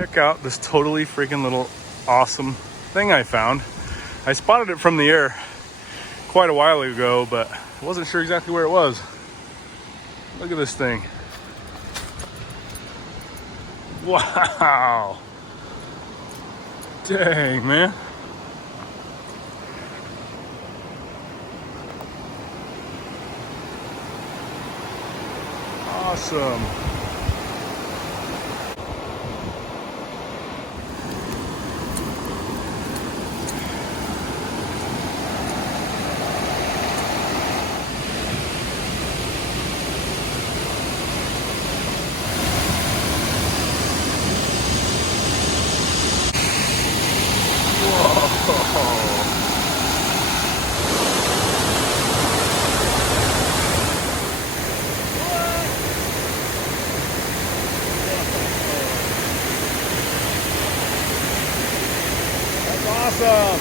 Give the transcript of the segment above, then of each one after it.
Check out this totally freaking little awesome thing I found. I spotted it from the air quite a while ago, but I wasn't sure exactly where it was. Look at this thing. Wow. Dang, man. Awesome. Awesome.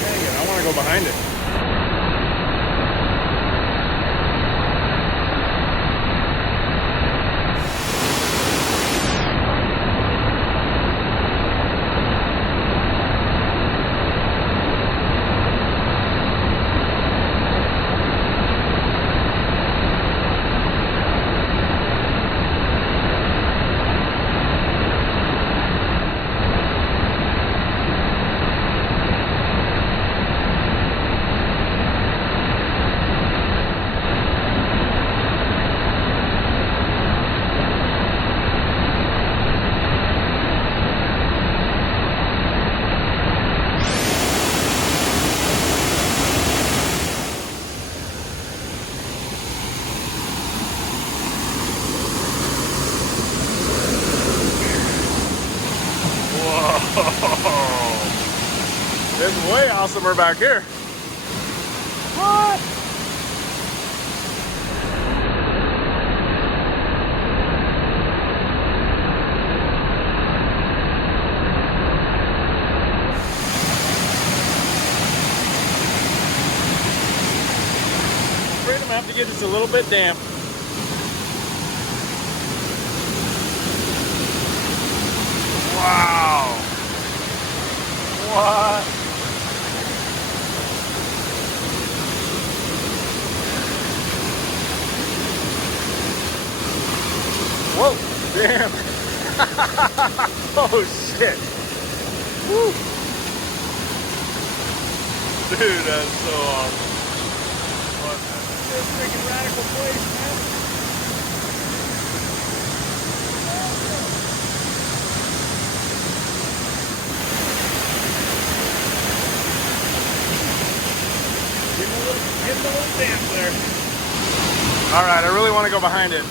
Dang it, I want to go behind it. It's way awesomer back here. What? I'm afraid I'm gonna have to get just a little bit damp. Wow. What? Whoa, damn. Oh shit. Woo. Dude, that's so awesome. What a freaking radical place, man. Getting a little damp there. All right, I really want to go behind it.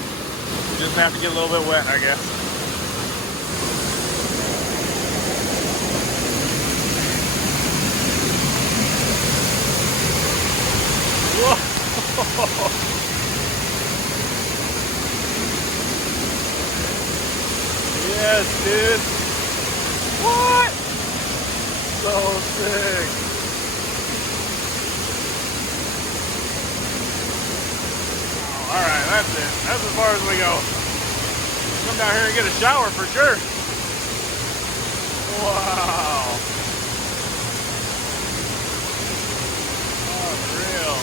Just have to get a little bit wet, I guess. Whoa! Yes, dude. What? So sick. All right, that's it. That's as far as we go. Come down here and get a shower for sure. Wow. Unreal.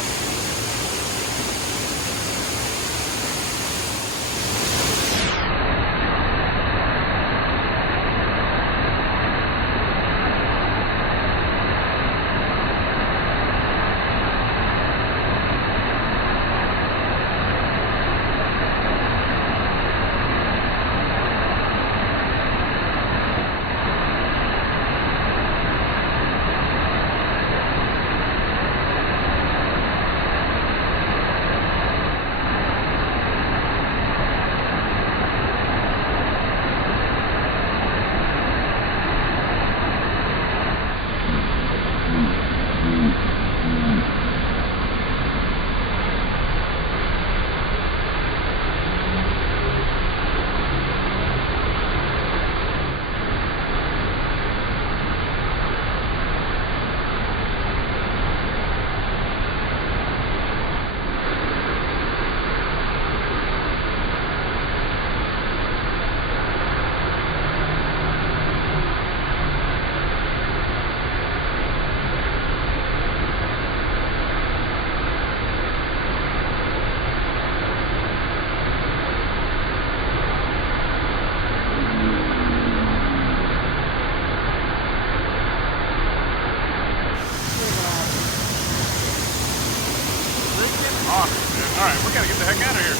Alright, we're gonna get the heck out of here.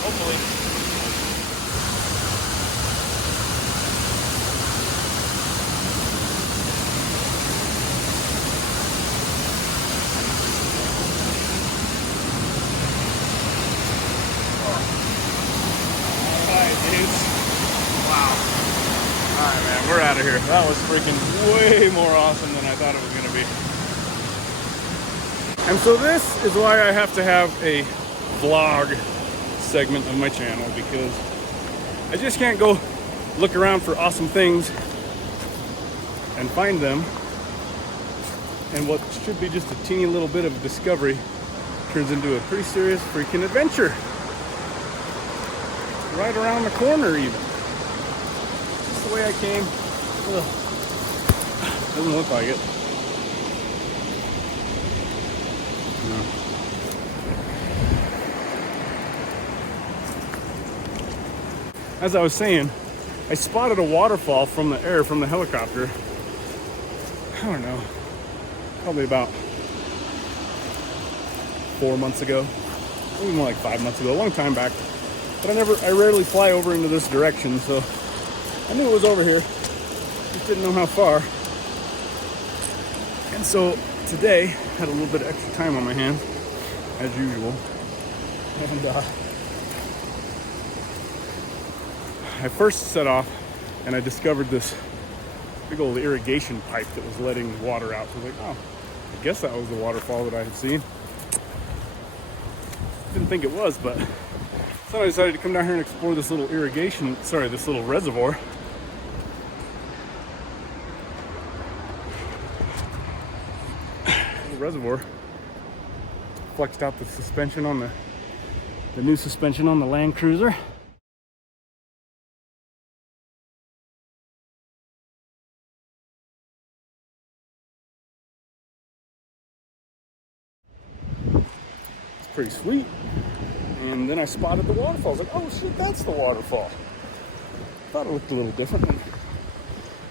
Hopefully. Alright, dudes. Wow. Alright, man, we're out of here. That was freaking way more awesome than I thought it was gonna be. And so this is why I have to have a vlog segment of my channel, because I just can't go look around for awesome things and find them, and what should be just a teeny little bit of discovery turns into a pretty serious freaking adventure right around the corner. Even just the way I came. Ugh. Doesn't look like it. No. As I was saying, I spotted a waterfall from the air, from the helicopter. I don't know, probably about 4 months ago, maybe more like 5 months ago, a long time back. But I rarely fly over into this direction, so I knew it was over here. Just didn't know how far. And so today, had a little bit of extra time on my hands, as usual. And I first set off and I discovered this big old irrigation pipe that was letting water out. So I was like, oh, I guess that was the waterfall that I had seen. Didn't think it was, but so I decided to come down here and explore this little this little reservoir. Reservoir. Flexed out the suspension on the new suspension on the Land Cruiser. It's pretty sweet. And then I spotted the waterfall. I was like, oh shit, that's the waterfall. Thought it looked a little different than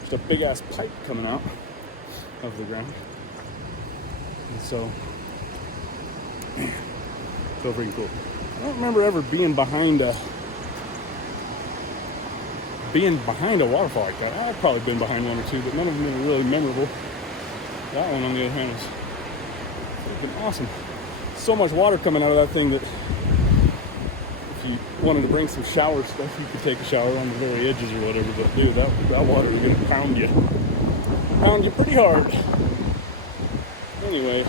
just a big ass pipe coming out of the ground. And so, man, so freaking cool. I don't remember ever being behind a waterfall like that. I've probably been behind one or two, but none of them were really memorable. That one, on the other hand, was freaking awesome. So much water coming out of that thing that if you wanted to bring some shower stuff, you could take a shower on the very edges or whatever. But dude, that water is gonna pound you pretty hard. Anyway,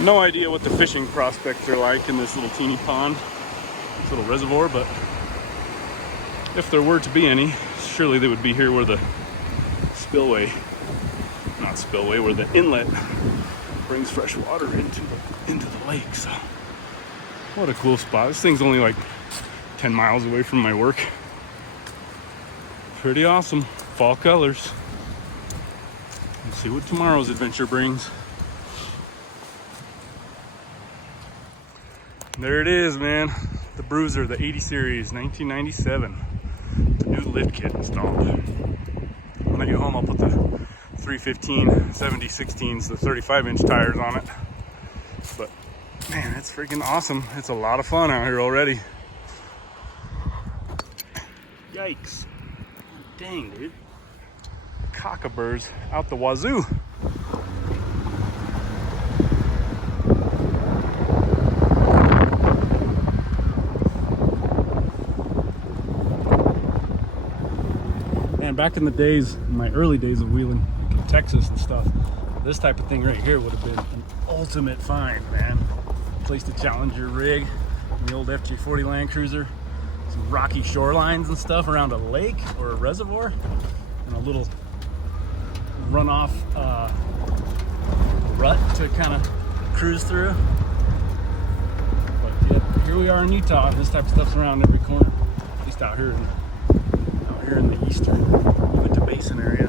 no idea what the fishing prospects are like in this little teeny pond, this little reservoir, but if there were to be any, surely they would be here where the where the inlet brings fresh water into the lake. So what a cool spot. This thing's only like 10 miles away from my work. Pretty awesome. Fall colors. Let's see what tomorrow's adventure brings. There it is, man. The Bruiser, the 80 series, 1997. The new lift kit installed. When I get home, I'll put the 315 70/16s, the 35-inch tires on it. But man, it's freaking awesome. It's a lot of fun out here already. Yikes. Dang, dude. Cockaburs out the wazoo. Man, back in the days, in my early days of wheeling in Texas and stuff, this type of thing right here would have been an ultimate find, man. Place to challenge your rig, the old FJ40 Land Cruiser, some rocky shorelines and stuff around a lake or a reservoir, and a little runoff rut to kind of cruise through. But yeah, here we are in Utah, and this type of stuff's around every corner, at least out here in the eastern Uinta Basin area.